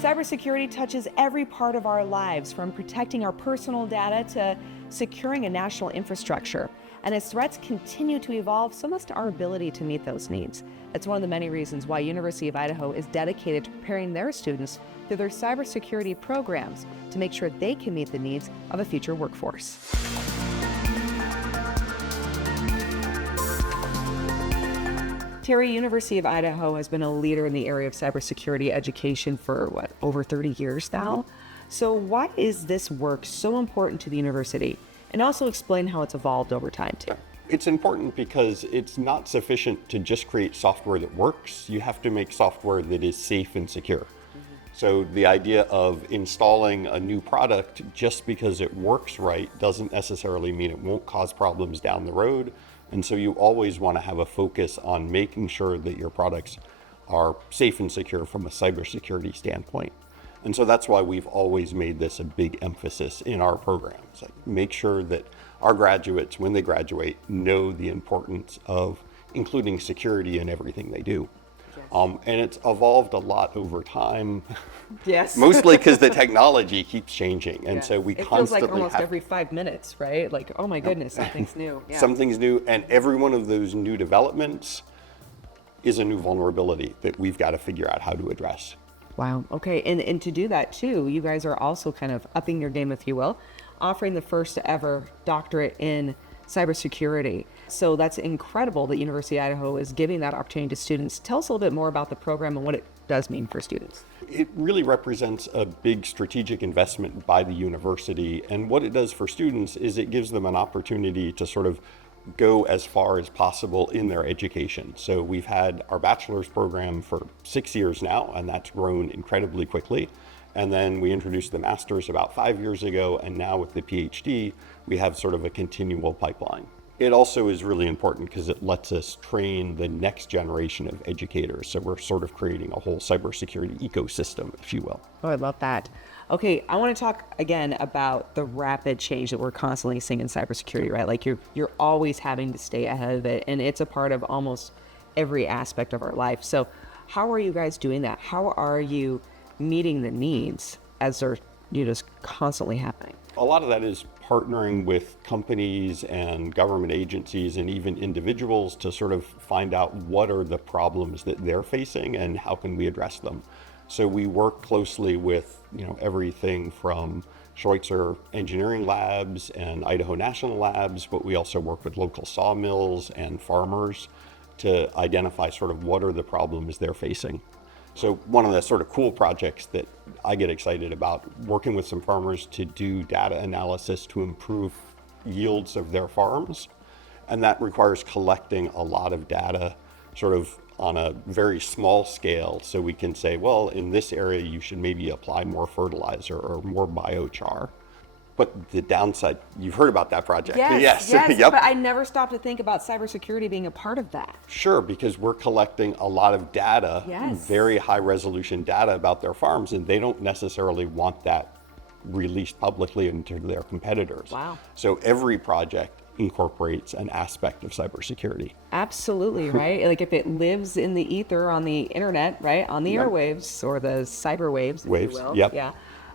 Cybersecurity touches every part of our lives, from protecting our personal data to securing a national infrastructure. And as threats continue to evolve, so must our ability to meet those needs. That's one of the many reasons why University of Idaho is dedicated to preparing their students through their cybersecurity programs to make sure they can meet the needs of a future workforce. Terry, University of Idaho has been a leader in the area of cybersecurity education for, over 30 years now? So why is this work so important to the university? And also explain how it's evolved over time, too. It's important because it's not sufficient to just create software that works. You have to make software that is safe and secure. So the idea of installing a new product just because it works right doesn't necessarily mean it won't cause problems down the road. And so you always want to have a focus on making sure that your products are safe and secure from a cybersecurity standpoint. And so that's why we've always made this a big emphasis in our programs. Like, make sure that our graduates, when they graduate, know the importance of including security in everything they do. Yes. And it's evolved a lot over time. Yes. Mostly because the technology keeps changing. And so we constantly feels like almost every 5 minutes, right? Like, oh my goodness, something's new. Yeah. Something's new. And every one of those new developments is a new vulnerability that we've got to figure out how to address. Wow. Okay. And to do that too, you guys are also kind of upping your game, if you will, offering the first ever doctorate in cybersecurity. So that's incredible that University of Idaho is giving that opportunity to students. Tell us a little bit more about the program and what it does mean for students. It really represents a big strategic investment by the university. And what it does for students is it gives them an opportunity to sort of go as far as possible in their education. So we've had our bachelor's program for 6 years now, and that's grown incredibly quickly. And then we introduced the master's about 5 years ago, and now with the Ph.D., we have sort of a continual pipeline. It also is really important because it lets us train the next generation of educators. So we're sort of creating a whole cybersecurity ecosystem, if you will. Oh, I love that. Okay, I want to talk again about the rapid change that we're constantly seeing in cybersecurity, right? Like you're always having to stay ahead of it, and it's a part of almost every aspect of our life. So how are you guys doing that? How are you meeting the needs as they're just constantly happening? A lot of that is partnering with companies and government agencies and even individuals to sort of find out what are the problems that they're facing and how can we address them. So we work closely with everything from Schweitzer Engineering Labs and Idaho National Labs, but we also work with local sawmills and farmers to identify sort of what are the problems they're facing. So one of the sort of cool projects that I get excited about, working with some farmers to do data analysis to improve yields of their farms. And that requires collecting a lot of data sort of on a very small scale. So we can say, well, in this area, you should maybe apply more fertilizer or more biochar. But the downside, you've heard about that project. Yes, Yep. But I never stopped to think about cybersecurity being a part of that. Sure, because we're collecting a lot of data, very high resolution data about their farms, and they don't necessarily want that released publicly into their competitors. Wow. So every project incorporates an aspect of cybersecurity. Absolutely, right? Like if it lives in the ether on the internet, right? On the airwaves or the cyber waves, if you will. Yeah.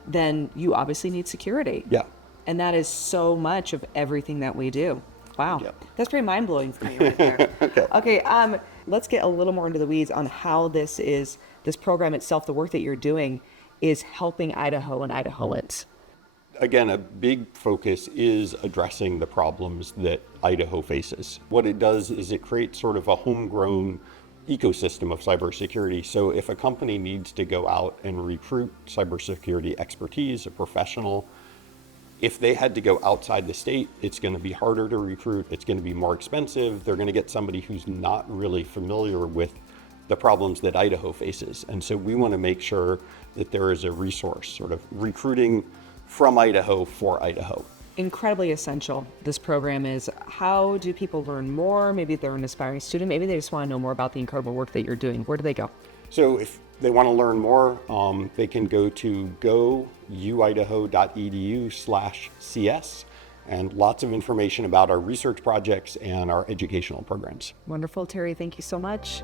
Then you obviously need security. Yeah. And that is so much of everything that we do. Wow. Yep. That's pretty mind-blowing for me right there. Okay, let's get a little more into the weeds on how this program itself, the work that you're doing, is helping Idaho and Idahoans. Again, a big focus is addressing the problems that Idaho faces. What it does is it creates sort of a homegrown ecosystem of cybersecurity. So if a company needs to go out and recruit cybersecurity expertise, a professional, if they had to go outside the state, it's going to be harder to recruit. It's going to be more expensive. They're going to get somebody who's not really familiar with the problems that Idaho faces. And so we want to make sure that there is a resource, sort of recruiting from Idaho for Idaho. Incredibly essential, this program is. How do people learn more? Maybe they're an aspiring student. Maybe they just want to know more about the incredible work that you're doing. Where do they go? So if they want to learn more, they can go to uidaho.edu/CS, and lots of information about our research projects and our educational programs. Wonderful, Terry. Thank you so much.